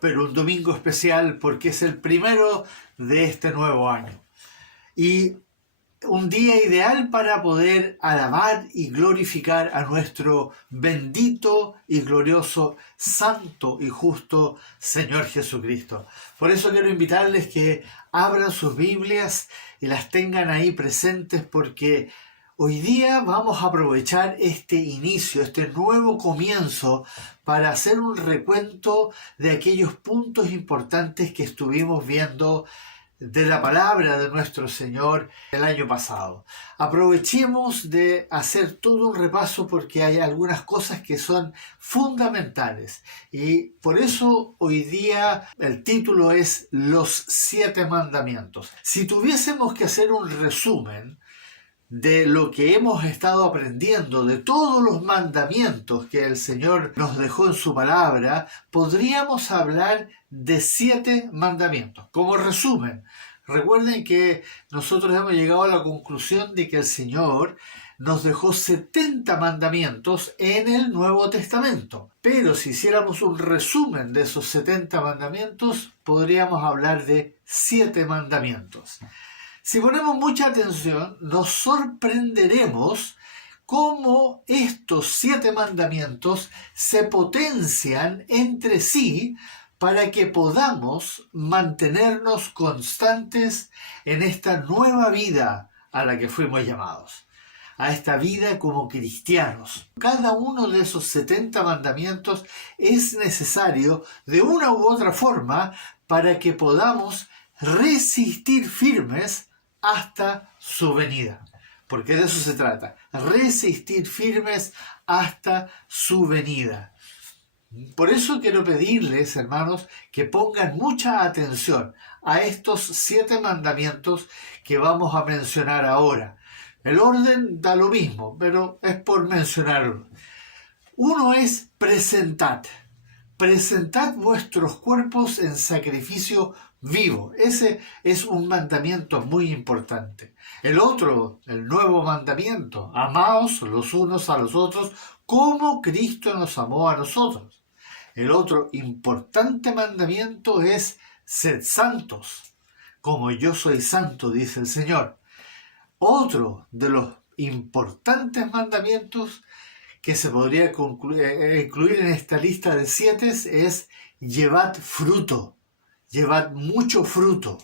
pero un domingo especial porque es el primero de este nuevo año. Y un día ideal para poder alabar y glorificar a nuestro bendito y glorioso, santo y justo Señor Jesucristo. Por eso quiero invitarles que abran sus Biblias y las tengan ahí presentes, porque hoy día vamos a aprovechar este inicio, este nuevo comienzo, para hacer un recuento de aquellos puntos importantes que estuvimos viendo de la palabra de nuestro Señor el año pasado. Aprovechemos de hacer todo un repaso porque hay algunas cosas que son fundamentales y por eso hoy día el título es Los 7 mandamientos. Si tuviésemos que hacer un resumen de lo que hemos estado aprendiendo, de todos los mandamientos que el Señor nos dejó en su palabra, podríamos hablar de 7 mandamientos. Como resumen, recuerden que nosotros hemos llegado a la conclusión de que el Señor nos dejó 70 mandamientos en el Nuevo Testamento. Pero si hiciéramos un resumen de esos 70 mandamientos, podríamos hablar de 7 mandamientos. Si ponemos mucha atención, nos sorprenderemos cómo estos 7 mandamientos se potencian entre sí para que podamos mantenernos constantes en esta nueva vida a la que fuimos llamados, a esta vida como cristianos. Cada uno de esos 70 mandamientos es necesario de una u otra forma para que podamos resistir firmes hasta su venida, porque de eso se trata, resistir firmes hasta su venida. Por eso quiero pedirles, hermanos, que pongan mucha atención a estos 7 mandamientos que vamos a mencionar ahora. El orden da lo mismo, pero es por mencionarlo. Uno es presentad. Presentad vuestros cuerpos en sacrificio vivo. Ese es un mandamiento muy importante. El otro, el nuevo mandamiento, amaos los unos a los otros como Cristo nos amó a nosotros. El otro importante mandamiento es sed santos, como yo soy santo, dice el Señor. Otro de los importantes mandamientos que se podría incluir en esta lista de 7 es llevad fruto, llevad mucho fruto.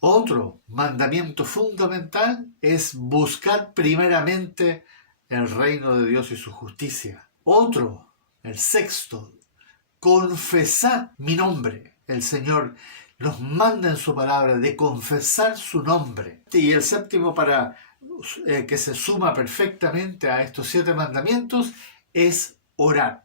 Otro mandamiento fundamental es buscar primeramente el reino de Dios y su justicia. Otro, el 6, confesad mi nombre. El Señor nos manda en su palabra de confesar su nombre. Y el 7, para que se suma perfectamente a estos 7 mandamientos, es orar.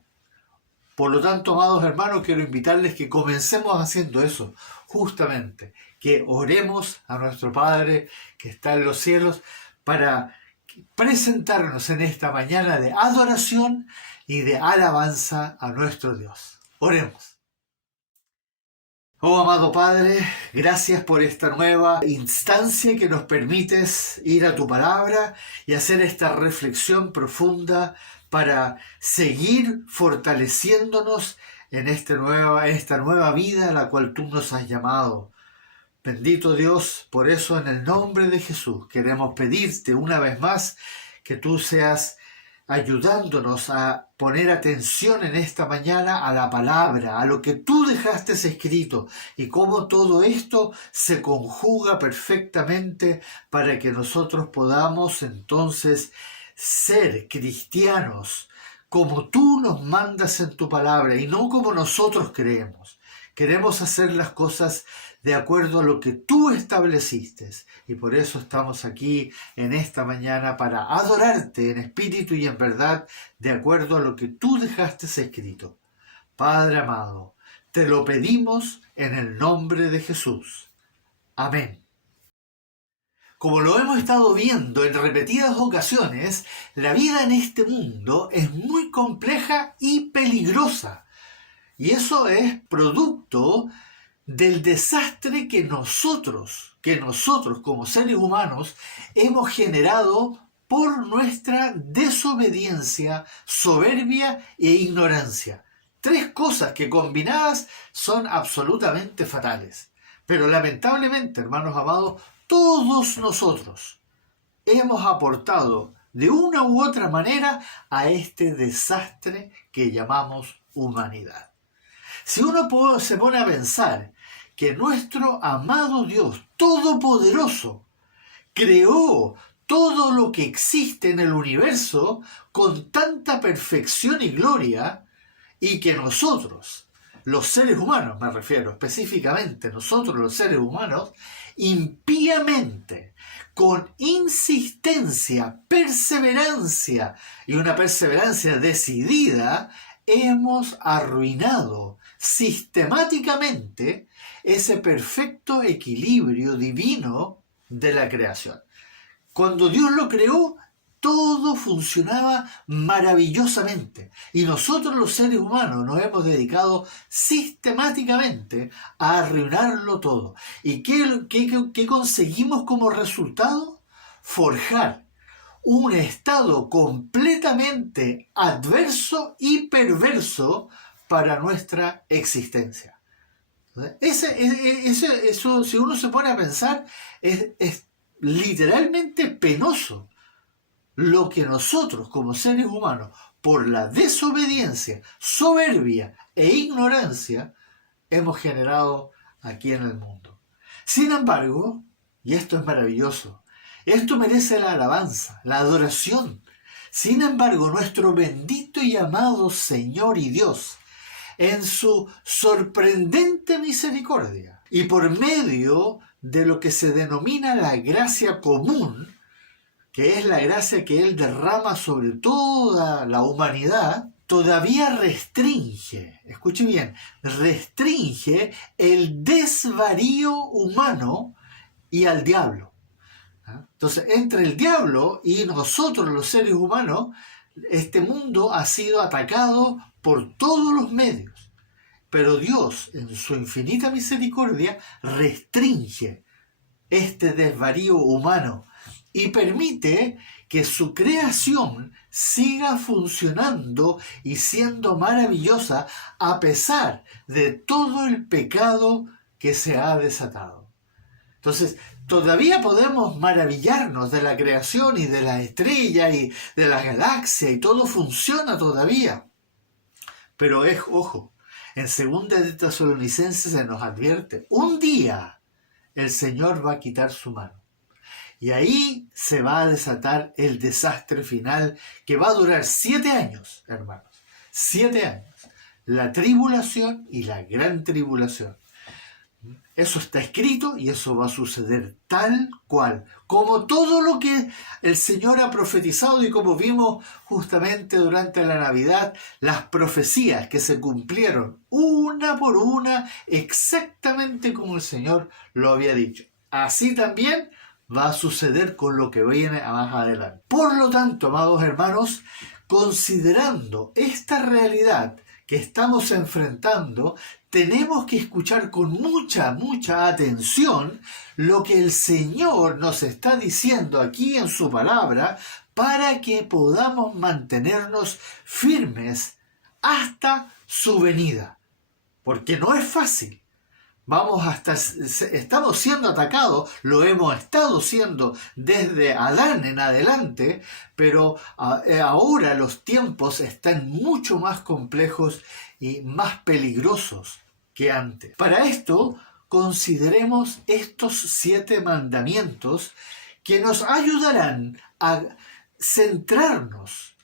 Por lo tanto, amados hermanos, quiero invitarles que comencemos haciendo eso, justamente, que oremos a nuestro Padre que está en los cielos para presentarnos en esta mañana de adoración y de alabanza a nuestro Dios. Oremos. Oh amado Padre, gracias por esta nueva instancia que nos permites ir a tu palabra y hacer esta reflexión profunda para seguir fortaleciéndonos en esta nueva vida a la cual tú nos has llamado. Bendito Dios, por eso en el nombre de Jesús queremos pedirte una vez más que tú seas ayudándonos a poner atención en esta mañana a la palabra, a lo que tú dejaste escrito y cómo todo esto se conjuga perfectamente para que nosotros podamos entonces ser cristianos como tú nos mandas en tu palabra y no como nosotros creemos. Queremos hacer las cosas de acuerdo a lo que tú estableciste. Y por eso estamos aquí en esta mañana para adorarte en espíritu y en verdad, de acuerdo a lo que tú dejaste escrito. Padre amado, te lo pedimos en el nombre de Jesús. Amén. Como lo hemos estado viendo en repetidas ocasiones, la vida en este mundo es muy compleja y peligrosa. Y eso es producto del desastre que nosotros como seres humanos hemos generado por nuestra desobediencia, soberbia e ignorancia. tres cosas que combinadas son absolutamente fatales. Pero lamentablemente, hermanos amados, todos nosotros hemos aportado de una u otra manera a este desastre que llamamos humanidad. Si uno se pone a pensar que nuestro amado Dios Todopoderoso creó todo lo que existe en el universo con tanta perfección y gloria, y que nosotros, los seres humanos, me refiero específicamente, nosotros los seres humanos, impíamente, con insistencia, perseverancia y una perseverancia decidida, hemos arruinado sistemáticamente ese perfecto equilibrio divino de la creación. Cuando Dios lo creó, todo funcionaba maravillosamente. Y nosotros los seres humanos nos hemos dedicado sistemáticamente a arruinarlo todo. ¿Y qué conseguimos como resultado? Forjar un estado completamente adverso y perverso para nuestra existencia. Eso, si uno se pone a pensar, es literalmente penoso lo que nosotros como seres humanos, por la desobediencia, soberbia e ignorancia, hemos generado aquí en el mundo. Sin embargo, y esto es maravilloso, esto merece la alabanza, la adoración. Sin embargo, nuestro bendito y amado Señor y Dios, en su sorprendente misericordia y por medio de lo que se denomina la gracia común, que es la gracia que Él derrama sobre toda la humanidad, todavía restringe, escuche bien, restringe el desvarío humano y al diablo. Entonces, entre el diablo y nosotros los seres humanos, este mundo ha sido atacado por todos los medios. Pero Dios, en su infinita misericordia, restringe este desvarío humano y permite que su creación siga funcionando y siendo maravillosa a pesar de todo el pecado que se ha desatado. Entonces, todavía podemos maravillarnos de la creación y de las estrellas y de las galaxias, y todo funciona todavía. Pero ojo, en 2 de Tesalonicenses se nos advierte, un día el Señor va a quitar su mano. Y ahí se va a desatar el desastre final que va a durar 7 años, hermanos. 7 años. La tribulación y la gran tribulación. Eso está escrito y eso va a suceder tal cual, como todo lo que el Señor ha profetizado y como vimos justamente durante la Navidad, las profecías que se cumplieron una por una, exactamente como el Señor lo había dicho. Así también va a suceder con lo que viene más adelante. Por lo tanto, amados hermanos, considerando esta realidad que estamos enfrentando, tenemos que escuchar con mucha atención lo que el Señor nos está diciendo aquí en su palabra para que podamos mantenernos firmes hasta su venida. Porque no es fácil. Estamos siendo atacados, lo hemos estado siendo desde Adán en adelante, pero ahora los tiempos están mucho más complejos y más peligrosos que antes. Para esto, consideremos estos 7 mandamientos que nos ayudarán a centrarnos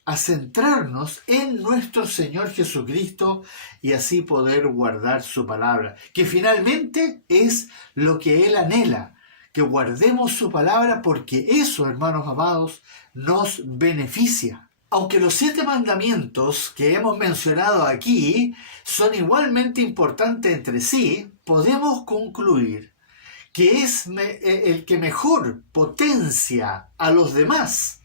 en nuestro Señor Jesucristo y así poder guardar su palabra, que finalmente es lo que Él anhela, que guardemos su palabra porque eso, hermanos amados, nos beneficia. Aunque los 7 mandamientos que hemos mencionado aquí son igualmente importantes entre sí, podemos concluir que es el que mejor potencia a los demás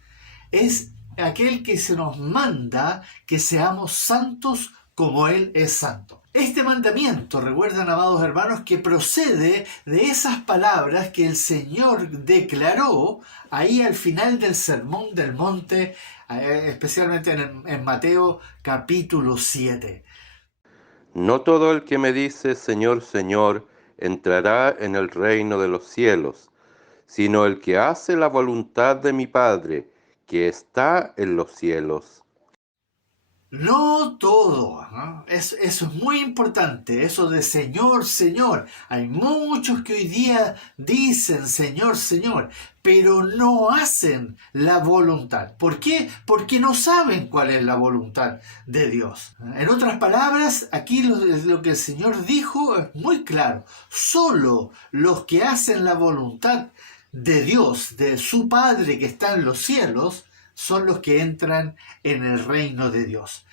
es aquel que se nos manda que seamos santos como Él es santo. Este mandamiento, recuerdan, amados hermanos, que procede de esas palabras que el Señor declaró ahí al final del Sermón del Monte, especialmente en Mateo capítulo 7. No todo el que me dice, Señor, Señor, entrará en el reino de los cielos, sino el que hace la voluntad de mi Padre, que está en los cielos. No todo, ¿no? Eso es muy importante, eso de Señor, Señor. Hay muchos que hoy día dicen Señor, Señor, pero no hacen la voluntad. ¿Por qué? Porque no saben cuál es la voluntad de Dios. En otras palabras, aquí lo que el Señor dijo es muy claro. Solo los que hacen la voluntad de Dios, de su Padre que está en los cielos, son los que entran en el reino de Dios.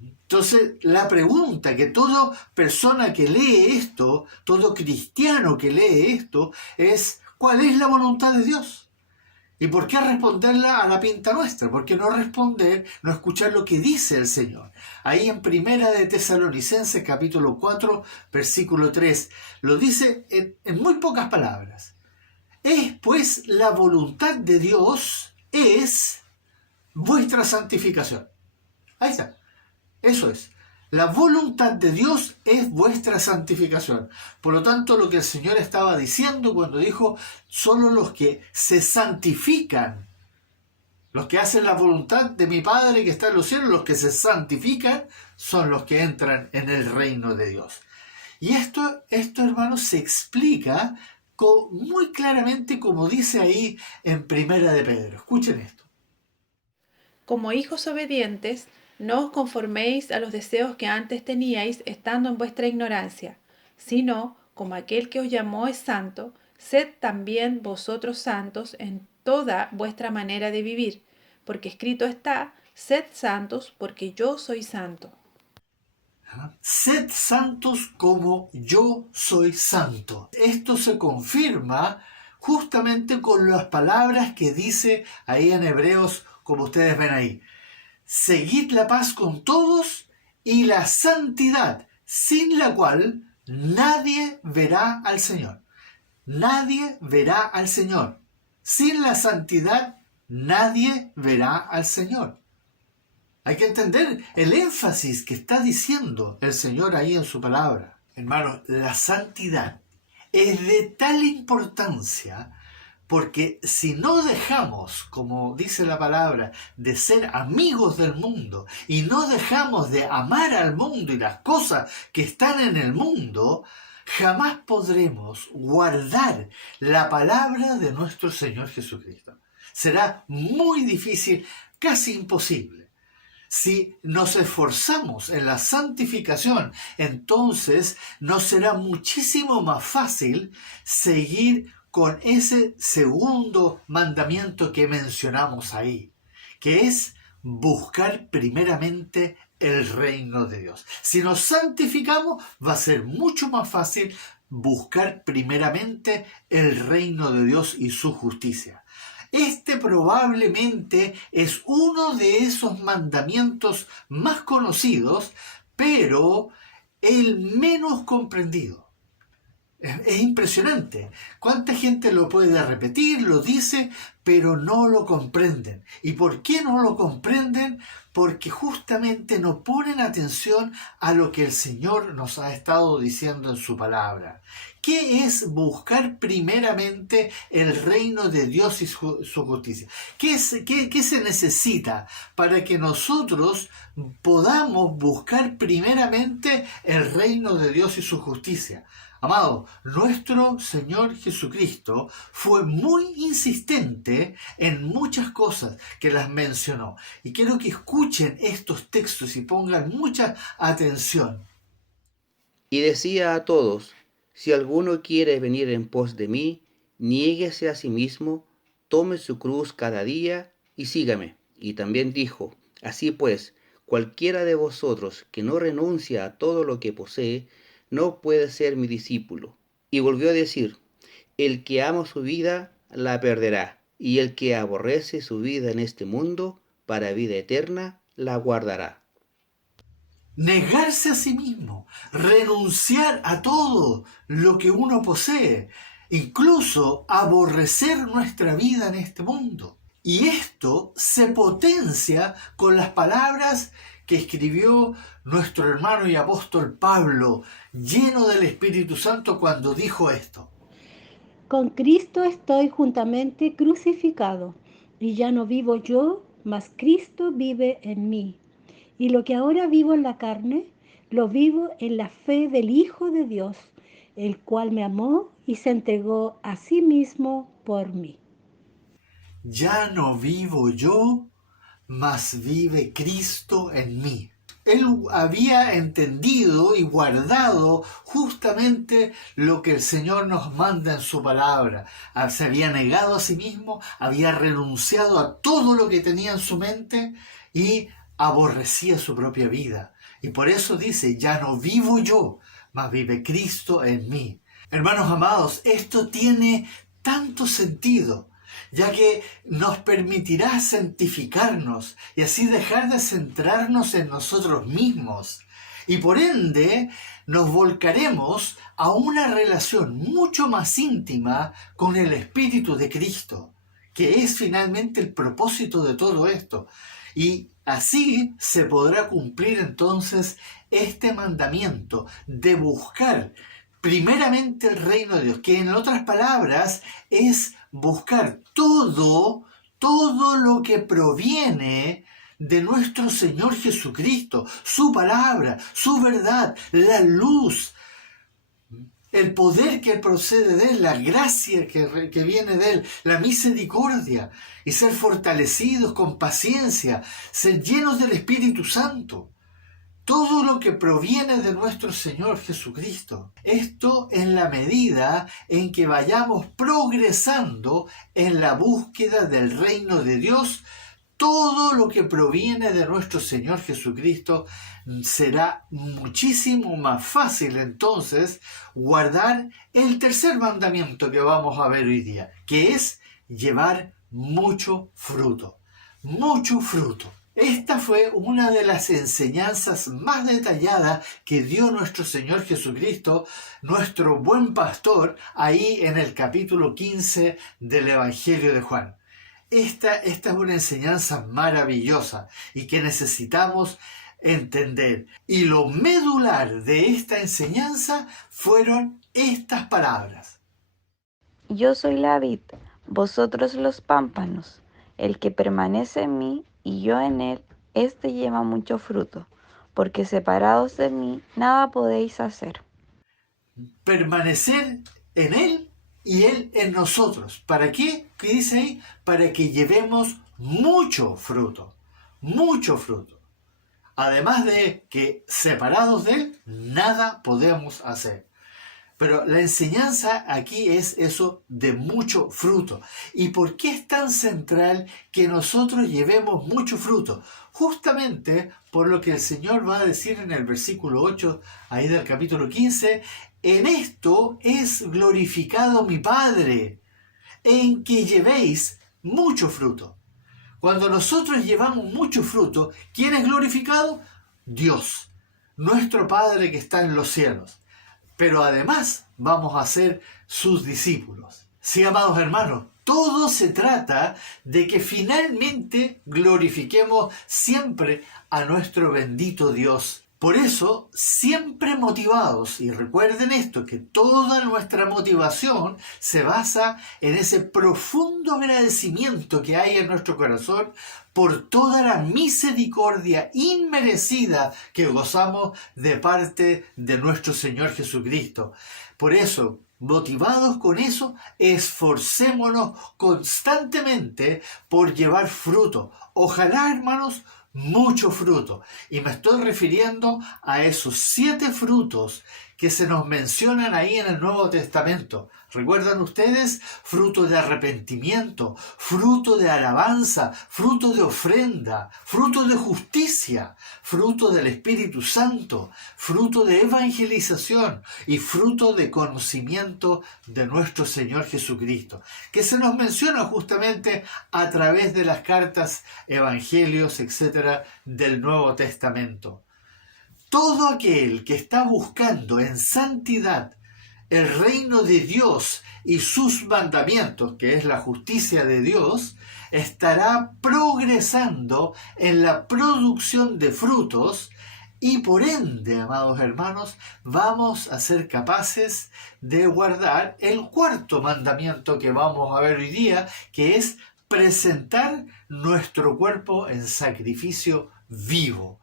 Entonces, la pregunta que toda persona que lee esto, todo cristiano que lee esto, es ¿cuál es la voluntad de Dios? ¿Y por qué responderla a la pinta nuestra? ¿Por qué no responder, no escuchar lo que dice el Señor? Ahí en Primera de Tesalonicenses, capítulo 4, versículo 3, lo dice en muy pocas palabras. Es pues la voluntad de Dios, es vuestra santificación. Ahí está. Eso es. La voluntad de Dios es vuestra santificación. Por lo tanto, lo que el Señor estaba diciendo cuando dijo, solo los que se santifican, los que hacen la voluntad de mi Padre que está en los cielos, los que se santifican, son los que entran en el reino de Dios. Y esto hermanos, se explica muy claramente como dice ahí en Primera de Pedro. Escuchen esto. Como hijos obedientes, no os conforméis a los deseos que antes teníais estando en vuestra ignorancia, sino, como aquel que os llamó es santo, sed también vosotros santos en toda vuestra manera de vivir, porque escrito está, sed santos porque yo soy santo. Sed santos como yo soy santo. Esto se confirma justamente con las palabras que dice ahí en Hebreos, como ustedes ven ahí. Seguid la paz con todos y la santidad, sin la cual nadie verá al Señor. Nadie verá al Señor. Sin la santidad, nadie verá al Señor. Hay que entender el énfasis que está diciendo el Señor ahí en su palabra. Hermano, la santidad es de tal importancia porque si no dejamos, como dice la palabra, de ser amigos del mundo y no dejamos de amar al mundo y las cosas que están en el mundo, jamás podremos guardar la palabra de nuestro Señor Jesucristo. Será muy difícil, casi imposible. Si nos esforzamos en la santificación, entonces nos será muchísimo más fácil seguir con ese segundo mandamiento que mencionamos ahí, que es buscar primeramente el reino de Dios. Si nos santificamos, va a ser mucho más fácil buscar primeramente el reino de Dios y su justicia. Este probablemente es uno de esos mandamientos más conocidos, pero el menos comprendido. Es impresionante. ¿Cuánta gente lo puede repetir, lo dice, pero no lo comprenden? ¿Y por qué no lo comprenden? Porque justamente no ponen atención a lo que el Señor nos ha estado diciendo en su palabra. ¿Qué es buscar primeramente el reino de Dios y su justicia? ¿Qué se necesita para que nosotros podamos buscar primeramente el reino de Dios y su justicia? Amado, nuestro Señor Jesucristo fue muy insistente en muchas cosas que las mencionó. Y quiero que escuchen estos textos y pongan mucha atención. Y decía a todos, si alguno quiere venir en pos de mí, niéguese a sí mismo, tome su cruz cada día y sígame. Y también dijo, así pues, cualquiera de vosotros que no renuncia a todo lo que posee, no puede ser mi discípulo. Y volvió a decir, el que ama su vida, la perderá, y el que aborrece su vida en este mundo, para vida eterna, la guardará. Negarse a sí mismo, renunciar a todo lo que uno posee, incluso aborrecer nuestra vida en este mundo. Y esto se potencia con las palabras que escribió nuestro hermano y apóstol Pablo, lleno del Espíritu Santo, cuando dijo esto. Con Cristo estoy juntamente crucificado, y ya no vivo yo, mas Cristo vive en mí. Y lo que ahora vivo en la carne, lo vivo en la fe del Hijo de Dios, el cual me amó y se entregó a sí mismo por mí. Ya no vivo yo, mas vive Cristo en mí. Él había entendido y guardado justamente lo que el Señor nos manda en su palabra. Se había negado a sí mismo, había renunciado a todo lo que tenía en su mente y aborrecía su propia vida. Y por eso dice, ya no vivo yo, mas vive Cristo en mí. Hermanos amados, esto tiene tanto sentido, ya que nos permitirá santificarnos y así dejar de centrarnos en nosotros mismos. Y por ende nos volcaremos a una relación mucho más íntima con el Espíritu de Cristo, que es finalmente el propósito de todo esto. Y así se podrá cumplir entonces este mandamiento de buscar primeramente el reino de Dios, que en otras palabras es buscar todo lo que proviene de nuestro Señor Jesucristo, su palabra, su verdad, la luz, el poder que procede de Él, la gracia que viene de Él, la misericordia, y ser fortalecidos con paciencia, ser llenos del Espíritu Santo. Todo lo que proviene de nuestro Señor Jesucristo. Esto en la medida en que vayamos progresando en la búsqueda del reino de Dios, todo lo que proviene de nuestro Señor Jesucristo será muchísimo más fácil entonces guardar el tercer mandamiento que vamos a ver hoy día, que es llevar mucho fruto. Mucho fruto. Esta fue una de las enseñanzas más detalladas que dio nuestro Señor Jesucristo, nuestro buen pastor, ahí en el capítulo 15 del Evangelio de Juan. Esta es una enseñanza maravillosa y que necesitamos entender. Y lo medular de esta enseñanza fueron estas palabras. Yo soy la vid, vosotros los pámpanos. El que permanece en mí y yo en él, éste lleva mucho fruto, porque separados de mí nada podéis hacer. Permanecer en él y él en nosotros. ¿Para qué? ¿Qué dice ahí? Para que llevemos mucho fruto. Mucho fruto. Además de que separados de él, nada podemos hacer. Pero la enseñanza aquí es eso de mucho fruto. ¿Y por qué es tan central que nosotros llevemos mucho fruto? Justamente por lo que el Señor va a decir en el versículo 8, ahí del capítulo 15, en esto es glorificado mi Padre, en que llevéis mucho fruto. Cuando nosotros llevamos mucho fruto, ¿quién es glorificado? Dios, nuestro Padre que está en los cielos. Pero además vamos a ser sus discípulos. Sí, amados hermanos, todo se trata de que finalmente glorifiquemos siempre a nuestro bendito Dios. Por eso, siempre motivados, y recuerden esto, que toda nuestra motivación se basa en ese profundo agradecimiento que hay en nuestro corazón por toda la misericordia inmerecida que gozamos de parte de nuestro Señor Jesucristo. Por eso, motivados con eso, esforcémonos constantemente por llevar fruto. Ojalá, hermanos, mucho fruto. Y me estoy refiriendo a esos 7 frutos que se nos mencionan ahí en el Nuevo Testamento. ¿Recuerdan ustedes? Fruto de arrepentimiento, fruto de alabanza, fruto de ofrenda, fruto de justicia, fruto del Espíritu Santo, fruto de evangelización y fruto de conocimiento de nuestro Señor Jesucristo, que se nos menciona justamente a través de las cartas, evangelios, etcétera, del Nuevo Testamento. Todo aquel que está buscando en santidad el reino de Dios y sus mandamientos, que es la justicia de Dios, estará progresando en la producción de frutos y por ende, amados hermanos, vamos a ser capaces de guardar el cuarto mandamiento que vamos a ver hoy día, que es presentar nuestro cuerpo en sacrificio vivo.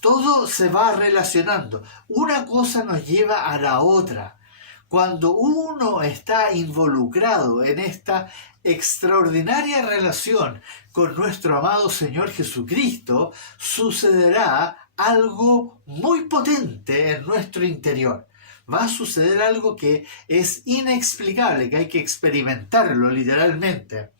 Todo se va relacionando. Una cosa nos lleva a la otra. Cuando uno está involucrado en esta extraordinaria relación con nuestro amado Señor Jesucristo, sucederá algo muy potente en nuestro interior. Va a suceder algo que es inexplicable, que hay que experimentarlo literalmente,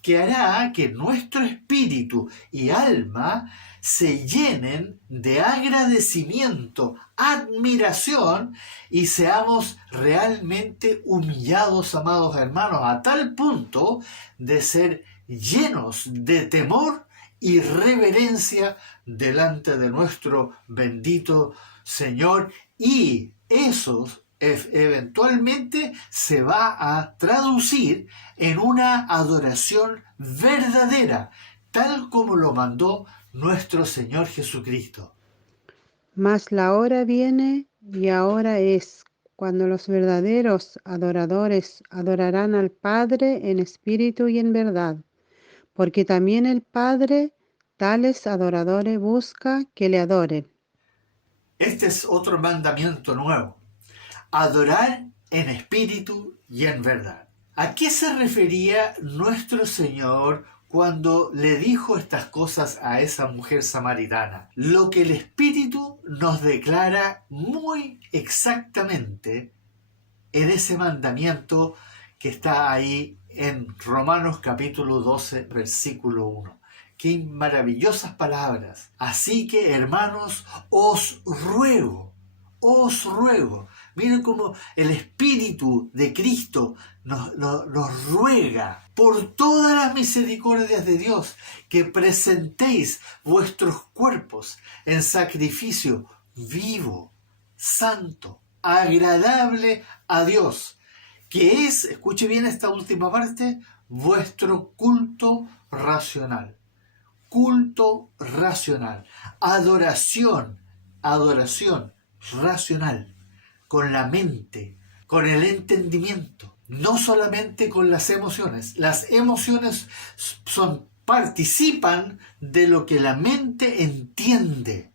que hará que nuestro espíritu y alma se llenen de agradecimiento, admiración y seamos realmente humillados, amados hermanos, a tal punto de ser llenos de temor y reverencia delante de nuestro bendito Señor, y eso eventualmente se va a traducir en una adoración verdadera, tal como lo mandó nuestro Señor Jesucristo. Mas la hora viene y ahora es, cuando los verdaderos adoradores adorarán al Padre en espíritu y en verdad, porque también el Padre tales adoradores busca que le adoren. Este es otro mandamiento nuevo: adorar en espíritu y en verdad. ¿A qué se refería nuestro Señor cuando le dijo estas cosas a esa mujer samaritana? Lo que el Espíritu nos declara muy exactamente en ese mandamiento que está ahí en Romanos capítulo 12, versículo 1. ¡Qué maravillosas palabras! Así que, hermanos, os ruego. Miren cómo el Espíritu de Cristo nos ruega por todas las misericordias de Dios que presentéis vuestros cuerpos en sacrificio vivo, santo, agradable a Dios, que es, escuche bien esta última parte, vuestro culto racional. Culto racional, adoración racional, con la mente, con el entendimiento, no solamente con las emociones. Las emociones participan de lo que la mente entiende,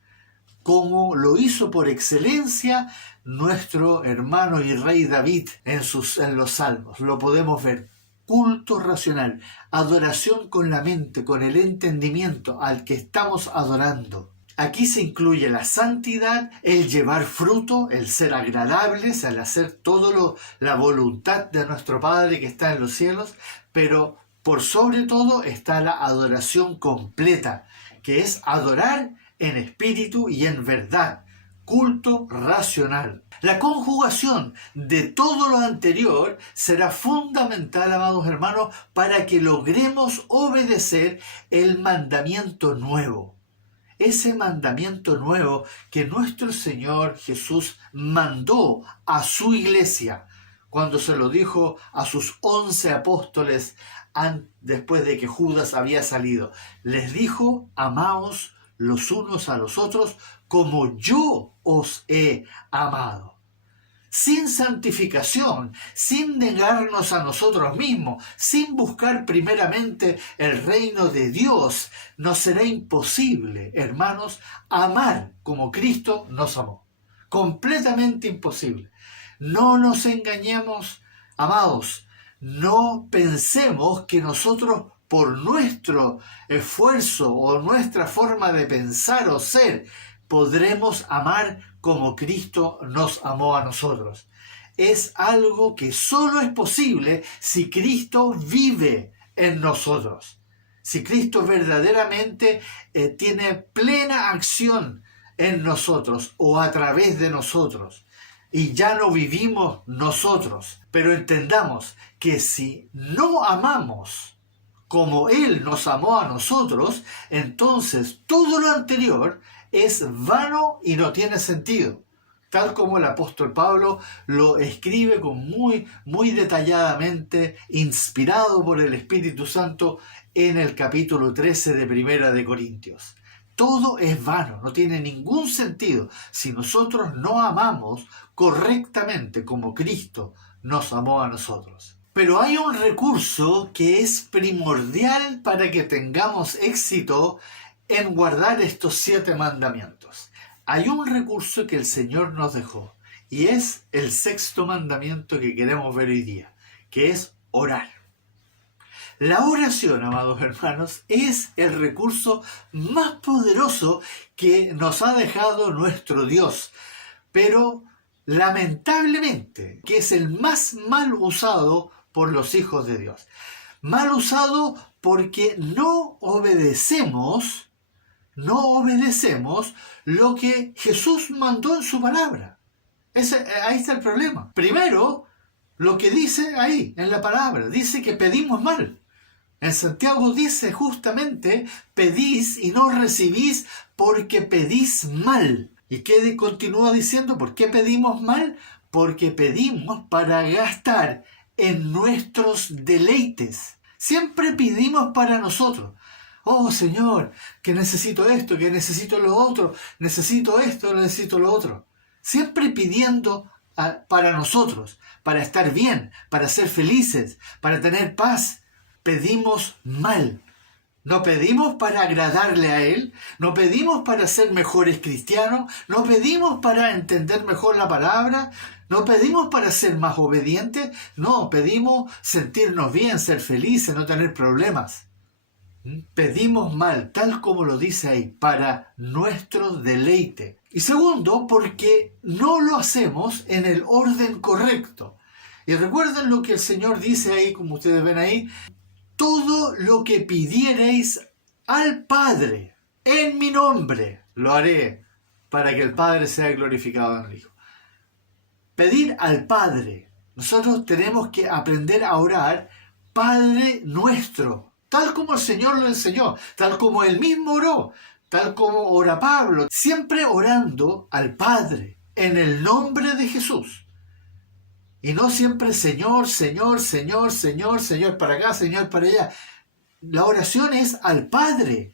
como lo hizo por excelencia nuestro hermano y rey David en los Salmos. Lo podemos ver. Culto racional, adoración con la mente, con el entendimiento al que estamos adorando. Aquí se incluye la santidad, el llevar fruto, el ser agradables, el hacer todo la voluntad de nuestro Padre que está en los cielos, pero por sobre todo está la adoración completa, que es adorar en espíritu y en verdad. Culto racional. La conjugación de todo lo anterior será fundamental, amados hermanos, para que logremos obedecer el mandamiento nuevo. Ese mandamiento nuevo que nuestro Señor Jesús mandó a su iglesia cuando se lo dijo a sus 11 apóstoles después de que Judas había salido. Les dijo: amaos los unos a los otros como yo os he amado. Sin santificación, sin negarnos a nosotros mismos, sin buscar primeramente el reino de Dios, nos será imposible, hermanos, amar como Cristo nos amó. Completamente imposible. No nos engañemos, amados. No pensemos que nosotros, por nuestro esfuerzo o nuestra forma de pensar o ser, podremos amar como Cristo nos amó a nosotros. Es algo que solo es posible si Cristo vive en nosotros. Si Cristo verdaderamente tiene plena acción en nosotros o a través de nosotros. Y ya no vivimos nosotros. Pero entendamos que si no amamos como Él nos amó a nosotros, entonces todo lo anterior es vano y no tiene sentido. tal como el apóstol Pablo lo escribe muy detalladamente, inspirado por el Espíritu Santo en el capítulo 13 de Primera de Corintios. Todo es vano, no tiene ningún sentido si nosotros no amamos correctamente como Cristo nos amó a nosotros. Pero hay un recurso que es primordial para que tengamos éxito en guardar estos 7 mandamientos. Hay un recurso que el Señor nos dejó y es el 6º mandamiento que queremos ver hoy día, que es orar. La oración, amados hermanos, es el recurso más poderoso que nos ha dejado nuestro Dios, pero lamentablemente que es el más mal usado por los hijos de Dios. Mal usado porque no obedecemos lo que Jesús mandó en su palabra. Ahí está el problema. Primero, lo que dice ahí en la palabra, dice que pedimos mal. En Santiago dice justamente, pedís y no recibís porque pedís mal. ¿Y qué continúa diciendo? ¿Por qué pedimos mal? Porque pedimos para gastar en nuestros deleites. Siempre pedimos para nosotros. Oh Señor, que necesito esto, que necesito lo otro, necesito esto, necesito lo otro. Siempre pidiendo para nosotros, para estar bien, para ser felices, para tener paz. Pedimos mal. No pedimos para agradarle a Él, no pedimos para ser mejores cristianos, no pedimos para entender mejor la palabra, no pedimos para ser más obedientes, no, pedimos sentirnos bien, ser felices, no tener problemas. Pedimos mal, tal como lo dice ahí, para nuestro deleite. Y segundo, porque no lo hacemos en el orden correcto. Y recuerden lo que el Señor dice ahí, como ustedes ven ahí, todo lo que pidiereis al Padre en mi nombre, lo haré para que el Padre sea glorificado en el Hijo. Pedir al Padre. Nosotros tenemos que aprender a orar Padre nuestro, tal como el Señor lo enseñó, tal como Él mismo oró, tal como ora Pablo, siempre orando al Padre en el nombre de Jesús. Y no siempre Señor, Señor, Señor, Señor, Señor para acá, Señor para allá. La oración es al Padre,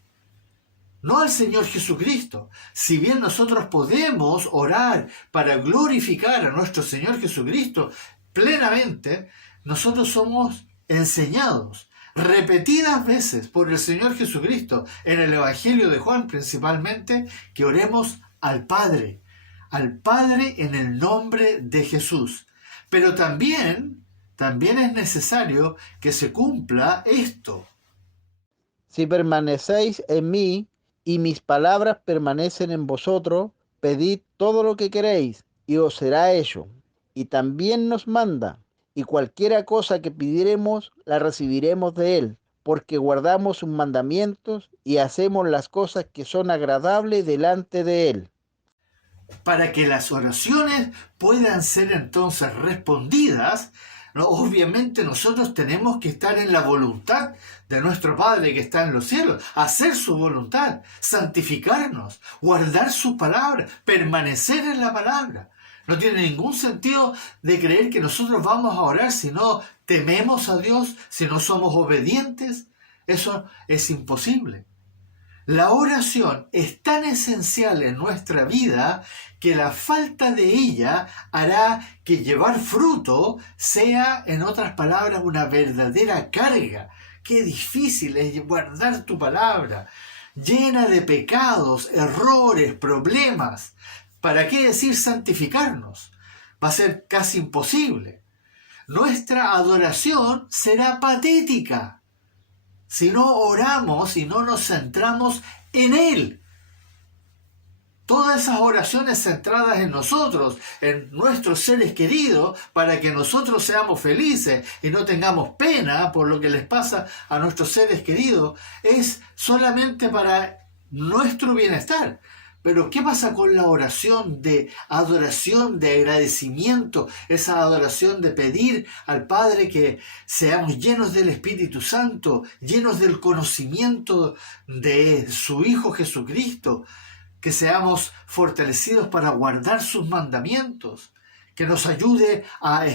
no al Señor Jesucristo. Si bien nosotros podemos orar para glorificar a nuestro Señor Jesucristo plenamente, nosotros somos enseñados repetidas veces por el Señor Jesucristo en el Evangelio de Juan principalmente, que oremos al Padre en el nombre de Jesús. Pero también es necesario que se cumpla esto. Si permanecéis en mí y mis palabras permanecen en vosotros, pedid todo lo que queréis y os será hecho. Y también nos manda, y cualquiera cosa que pidiéremos la recibiremos de él, porque guardamos sus mandamientos y hacemos las cosas que son agradables delante de él. Para que las oraciones puedan ser entonces respondidas, ¿no? Obviamente nosotros tenemos que estar en la voluntad de nuestro Padre que está en los cielos, hacer su voluntad, santificarnos, guardar su palabra, permanecer en la palabra. No tiene ningún sentido de creer que nosotros vamos a orar si no tememos a Dios, si no somos obedientes. Eso es imposible. La oración es tan esencial en nuestra vida que la falta de ella hará que llevar fruto sea, en otras palabras, una verdadera carga. Qué difícil es guardar tu palabra, llena de pecados, errores, problemas. ¿Para qué decir santificarnos? Va a ser casi imposible. Nuestra adoración será patética si no oramos y no nos centramos en Él. Todas esas oraciones centradas en nosotros, en nuestros seres queridos, para que nosotros seamos felices y no tengamos pena por lo que les pasa a nuestros seres queridos, es solamente para nuestro bienestar. Pero ¿qué pasa con la oración de adoración, de agradecimiento? Esa adoración de pedir al Padre que seamos llenos del Espíritu Santo, llenos del conocimiento de su Hijo Jesucristo. que seamos fortalecidos para guardar sus mandamientos, que nos ayude a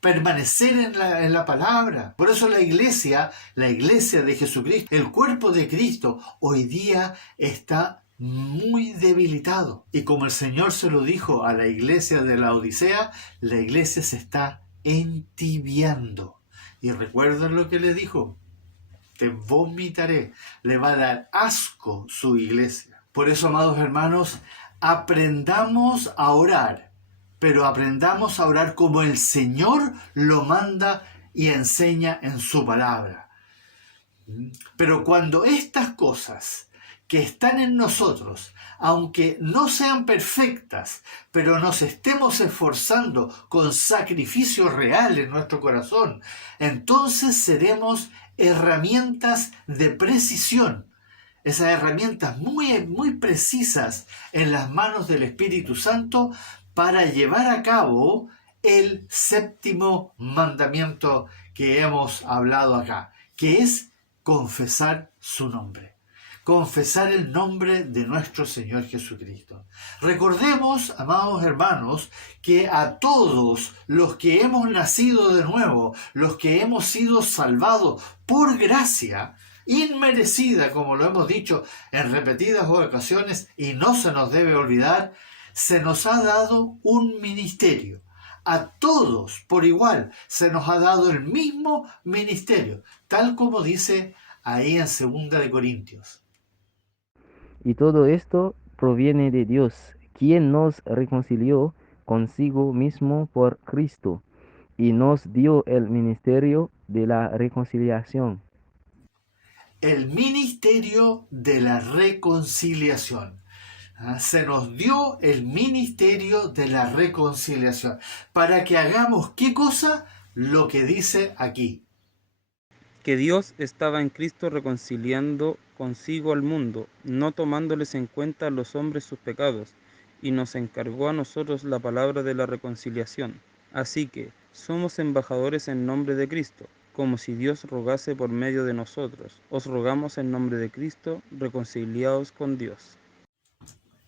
permanecer en la palabra. Por eso la iglesia de Jesucristo, el cuerpo de Cristo, hoy día está muy debilitado. Y como el Señor se lo dijo a la iglesia de la Odisea, la iglesia se está entibiando. Y recuerden lo que le dijo: te vomitaré. Le va a dar asco su iglesia. Por eso, amados hermanos, aprendamos a orar, pero aprendamos a orar como el Señor lo manda y enseña en su palabra. Pero cuando estas cosas que están en nosotros, aunque no sean perfectas, pero nos estemos esforzando con sacrificio real en nuestro corazón, entonces seremos herramientas de precisión, esas herramientas muy, muy precisas en las manos del Espíritu Santo para llevar a cabo el séptimo mandamiento que hemos hablado acá, que es confesar su nombre. Confesar el nombre de nuestro Señor Jesucristo. Recordemos, amados hermanos, que a todos los que hemos nacido de nuevo, los que hemos sido salvados por gracia inmerecida, como lo hemos dicho en repetidas ocasiones y no se nos debe olvidar, se nos ha dado un ministerio. A todos por igual se nos ha dado el mismo ministerio, tal como dice ahí en 2 de Corintios. Y todo esto proviene de Dios, quien nos reconcilió consigo mismo por Cristo y nos dio el ministerio de la reconciliación. El ministerio de la reconciliación. Se nos dio el ministerio de la reconciliación para que hagamos ¿qué cosa? Lo que dice aquí. Que Dios estaba en Cristo reconciliando consigo al mundo, no tomándoles en cuenta a los hombres sus pecados, y nos encargó a nosotros la palabra de la reconciliación. Así que somos embajadores en nombre de Cristo, como si Dios rogase por medio de nosotros. Os rogamos en nombre de Cristo, reconciliaos con Dios.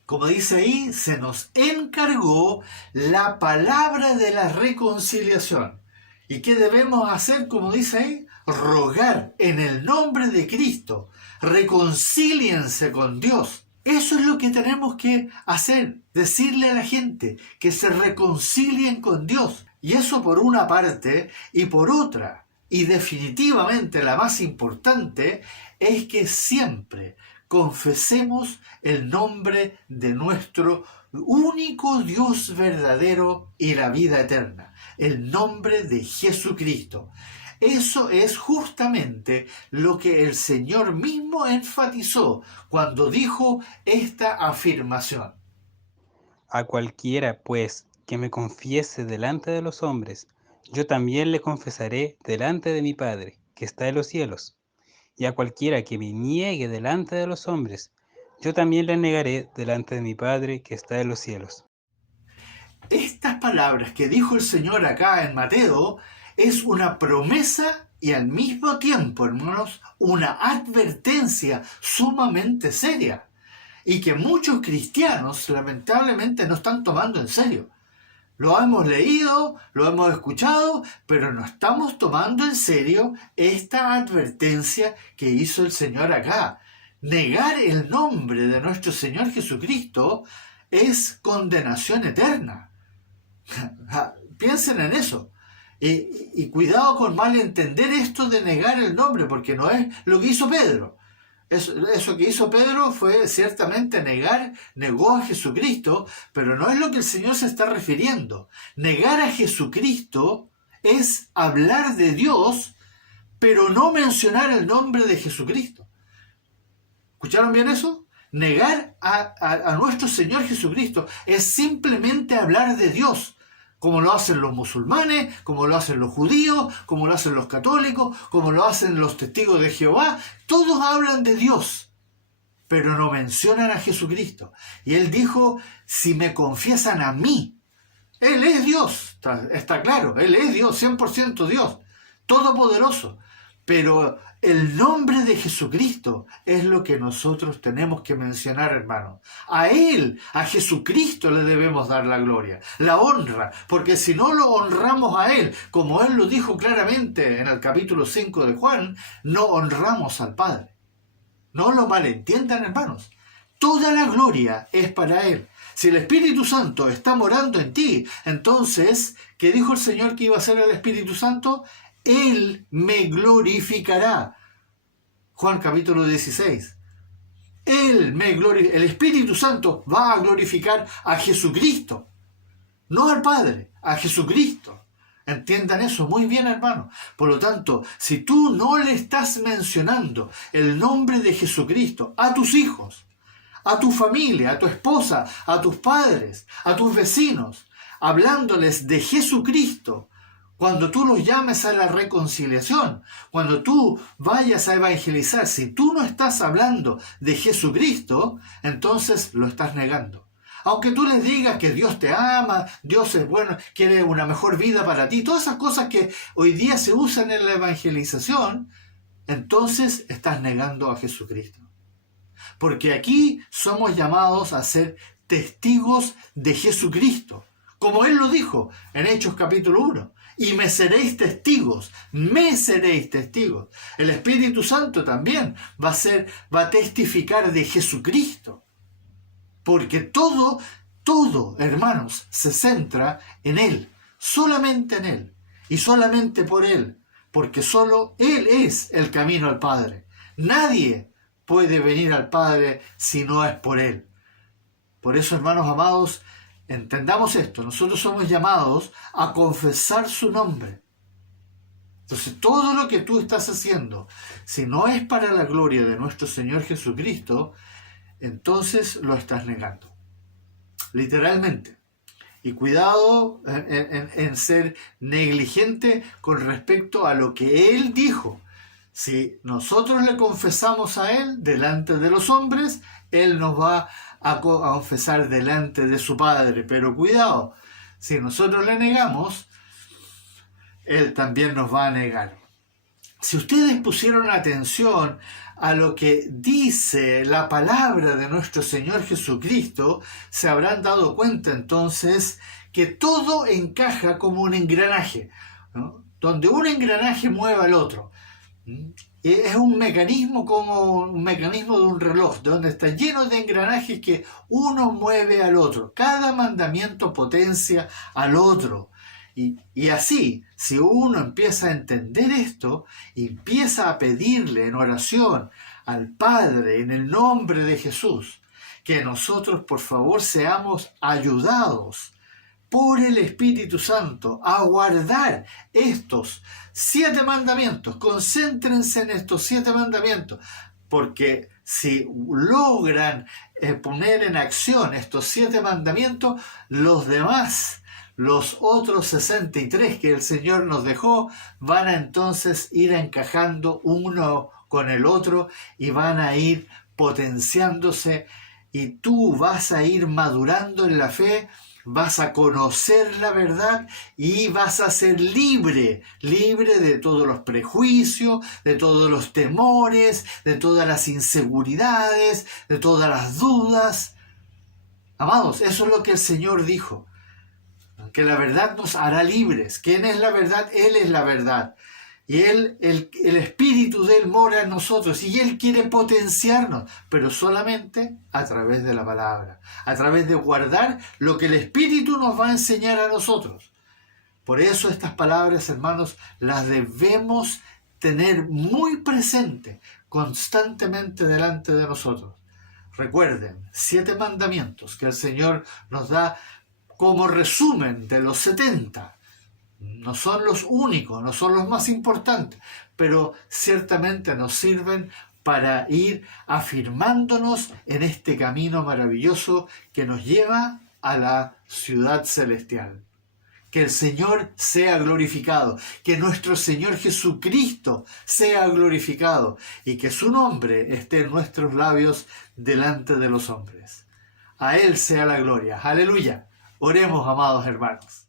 Como dice ahí, se nos encargó la palabra de la reconciliación. ¿Y qué debemos hacer? Como dice ahí, rogar en el nombre de Cristo. Reconcíliense con Dios. Eso es lo que tenemos que hacer, decirle a la gente que se reconcilien con Dios. Y eso por una parte, y por otra, y definitivamente la más importante, es que siempre confesemos el nombre de nuestro único Dios verdadero y la vida eterna, el nombre de Jesucristo. Eso es justamente lo que el Señor mismo enfatizó cuando dijo esta afirmación. A cualquiera, pues, que me confiese delante de los hombres, yo también le confesaré delante de mi Padre, que está en los cielos. Y a cualquiera que me niegue delante de los hombres, yo también le negaré delante de mi Padre, que está en los cielos. Estas palabras que dijo el Señor acá en Mateo es una promesa y al mismo tiempo, hermanos, una advertencia sumamente seria y que muchos cristianos lamentablemente no están tomando en serio. Lo hemos leído, lo hemos escuchado, pero no estamos tomando en serio esta advertencia que hizo el Señor acá. Negar el nombre de nuestro Señor Jesucristo es condenación eterna. Piensen en eso. Y cuidado con malentender esto de negar el nombre, porque no es lo que hizo Pedro. Eso que hizo Pedro fue ciertamente negó a Jesucristo, pero no es lo que el Señor se está refiriendo. Negar a Jesucristo es hablar de Dios, pero no mencionar el nombre de Jesucristo. ¿Escucharon bien eso? Negar a nuestro Señor Jesucristo es simplemente hablar de Dios, como lo hacen los musulmanes, como lo hacen los judíos, como lo hacen los católicos, como lo hacen los testigos de Jehová. Todos hablan de Dios, pero no mencionan a Jesucristo. Y Él dijo, si me confiesan a mí, Él es Dios, está claro, Él es Dios, 100% Dios, todopoderoso. Pero El nombre de Jesucristo es lo que nosotros tenemos que mencionar, hermanos. A Él, a Jesucristo le debemos dar la gloria, la honra, porque si no lo honramos a Él, como Él lo dijo claramente en el capítulo 5 de Juan, no honramos al Padre. No lo malentiendan, hermanos. Toda la gloria es para Él. Si el Espíritu Santo está morando en ti, entonces, ¿qué dijo el Señor que iba a hacer el Espíritu Santo? Él me glorificará. Juan capítulo 16. El Espíritu Santo va a glorificar a Jesucristo. No al Padre, a Jesucristo. Entiendan eso muy bien, hermano. Por lo tanto, si tú no le estás mencionando el nombre de Jesucristo a tus hijos, a tu familia, a tu esposa, a tus padres, a tus vecinos, hablándoles de Jesucristo, cuando tú los llames a la reconciliación, cuando tú vayas a evangelizar, si tú no estás hablando de Jesucristo, entonces lo estás negando. Aunque tú les digas que Dios te ama, Dios es bueno, quiere una mejor vida para ti, todas esas cosas que hoy día se usan en la evangelización, entonces estás negando a Jesucristo. Porque aquí somos llamados a ser testigos de Jesucristo, como Él lo dijo en Hechos capítulo 1. Y me seréis testigos. El Espíritu Santo también va a testificar de Jesucristo. Porque todo, hermanos, se centra en Él, solamente en Él, y solamente por Él, porque solo Él es el camino al Padre. Nadie puede venir al Padre si no es por Él. Por eso, hermanos amados, entendamos esto, nosotros somos llamados a confesar su nombre. Entonces, todo lo que tú estás haciendo, si no es para la gloria de nuestro Señor Jesucristo, entonces lo estás negando. Literalmente. Y cuidado en ser negligente con respecto a lo que Él dijo. Si nosotros le confesamos a Él delante de los hombres, Él nos va a confesar delante de su Padre. Pero cuidado, si nosotros le negamos, Él también nos va a negar. Si ustedes pusieron atención a lo que dice la palabra de nuestro Señor Jesucristo, se habrán dado cuenta entonces que todo encaja como un engranaje, ¿no? Donde un engranaje mueve al otro. Es un mecanismo como un mecanismo de un reloj, donde está lleno de engranajes que uno mueve al otro. Cada mandamiento potencia al otro. Y así, si uno empieza a entender esto, y empieza a pedirle en oración al Padre en el nombre de Jesús, que nosotros por favor seamos ayudados por el Espíritu Santo a guardar estos 7 mandamientos. Concéntrense en estos 7 mandamientos, porque si logran poner en acción estos 7 mandamientos, los demás, los otros 63 que el Señor nos dejó, van a entonces ir encajando uno con el otro y van a ir potenciándose, y tú vas a ir madurando en la fe, vas a conocer la verdad y vas a ser libre de todos los prejuicios, de todos los temores, de todas las inseguridades, de todas las dudas. Amados, eso es lo que el Señor dijo, que la verdad nos hará libres. ¿Quién es la verdad? Él es la verdad. Y Él, el Espíritu de Él mora en nosotros, y Él quiere potenciarnos, pero solamente a través de la palabra, a través de guardar lo que el Espíritu nos va a enseñar a nosotros. Por eso estas palabras, hermanos, las debemos tener muy presente, constantemente delante de nosotros. Recuerden, 7 mandamientos que el Señor nos da como resumen de los 70. No son los únicos, no son los más importantes, pero ciertamente nos sirven para ir afirmándonos en este camino maravilloso que nos lleva a la ciudad celestial. Que el Señor sea glorificado, que nuestro Señor Jesucristo sea glorificado y que su nombre esté en nuestros labios delante de los hombres. A Él sea la gloria. Aleluya. Oremos, amados hermanos.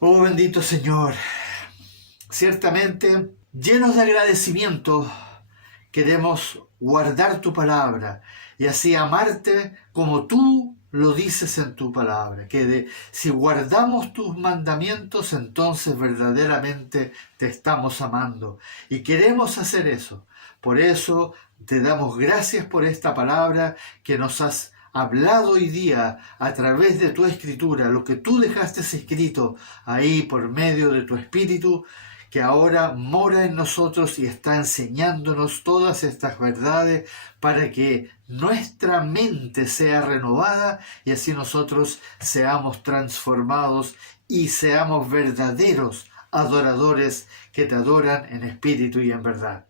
Oh bendito Señor, ciertamente Llenos de agradecimiento, queremos guardar tu palabra y así amarte como tú lo dices en tu palabra. Si guardamos tus mandamientos, entonces verdaderamente te estamos amando. Y queremos hacer eso. Por eso te damos gracias por esta palabra que nos has hablado hoy día a través de tu escritura, lo que tú dejaste escrito ahí por medio de tu Espíritu, que ahora mora en nosotros y está enseñándonos todas estas verdades para que nuestra mente sea renovada y así nosotros seamos transformados y seamos verdaderos adoradores que te adoran en espíritu y en verdad.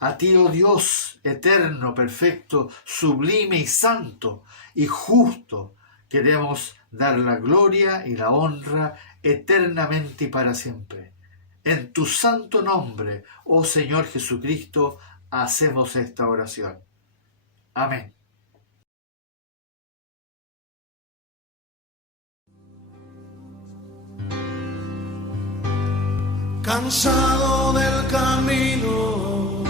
A ti, oh Dios, eterno, perfecto, sublime y santo y justo, queremos dar la gloria y la honra eternamente y para siempre. En tu santo nombre, oh Señor Jesucristo, hacemos esta oración. Amén. Cansado del camino,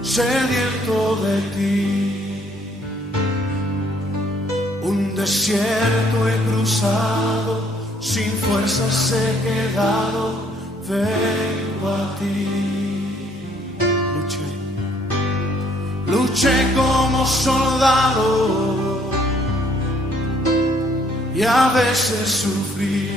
sediento de ti, un desierto he cruzado, sin fuerzas he quedado, vengo a ti. Luché como soldado y a veces sufrí.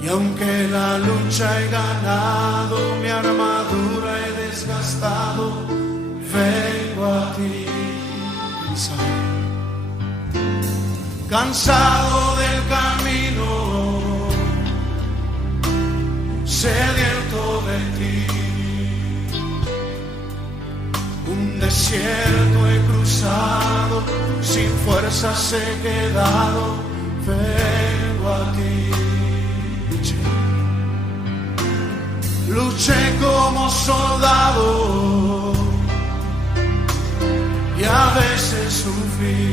Y aunque la lucha he ganado, mi armadura he desgastado, vengo a ti. Cansado del camino, sediento de ti, un desierto he cruzado, sin fuerzas he quedado, vengo a ti. Luché como soldado y a veces sufrí.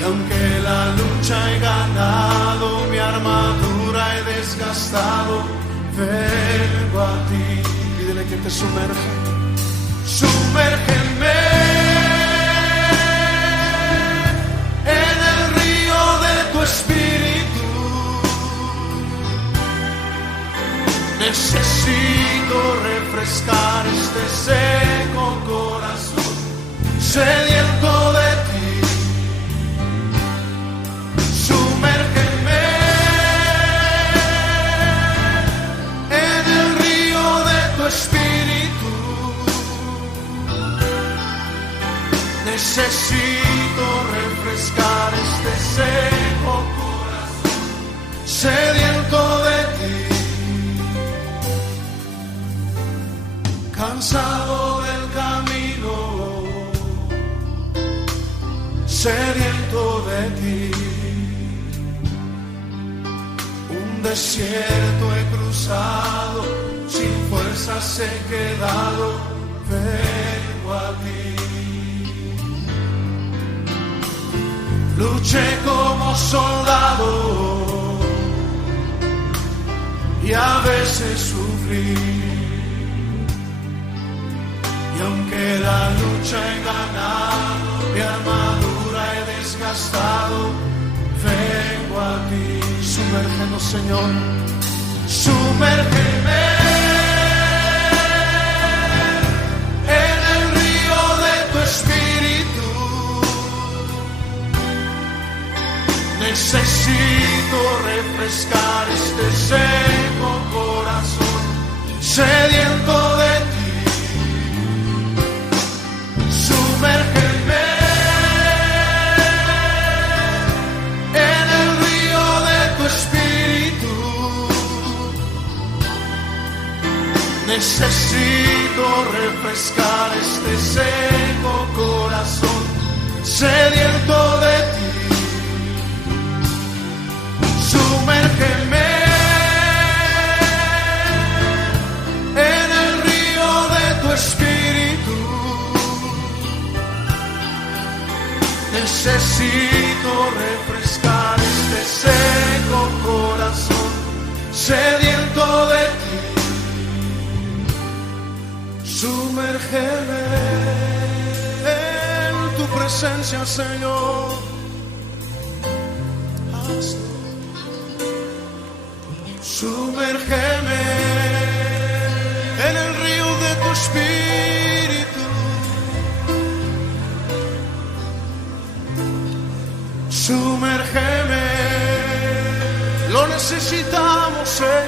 Y aunque la lucha he ganado, mi armadura he desgastado, vengo a ti. Pídele que te sumerja. Sumérgeme en el río de tu espíritu. Necesito refrescar este seco corazón, sediento de ti. Sumérgeme en el río de tu espíritu. Necesito refrescar este seco corazón, sediento de ti. Cansado del camino, sediento de ti, un desierto he cruzado, sin fuerzas he quedado, vengo a ti. Luché como soldado y a veces sufrí. Y aunque la lucha he ganado, mi armadura he desgastado, vengo a ti. Sumérgenos, Señor, sumérgeme en el río de tu espíritu. Necesito refrescar este seco corazón, sediento de ti. Sumérgeme en el río de tu espíritu. Necesito refrescar este seco corazón, sediento de ti. Sumérgeme en el río de tu espíritu. Necesito refrescar este seco busco de ti. Sumérgeme en tu presencia, Señor. Hazlo. Sumérgeme en el río de tu espíritu. Sumérgeme, lo necesitamos, Señor.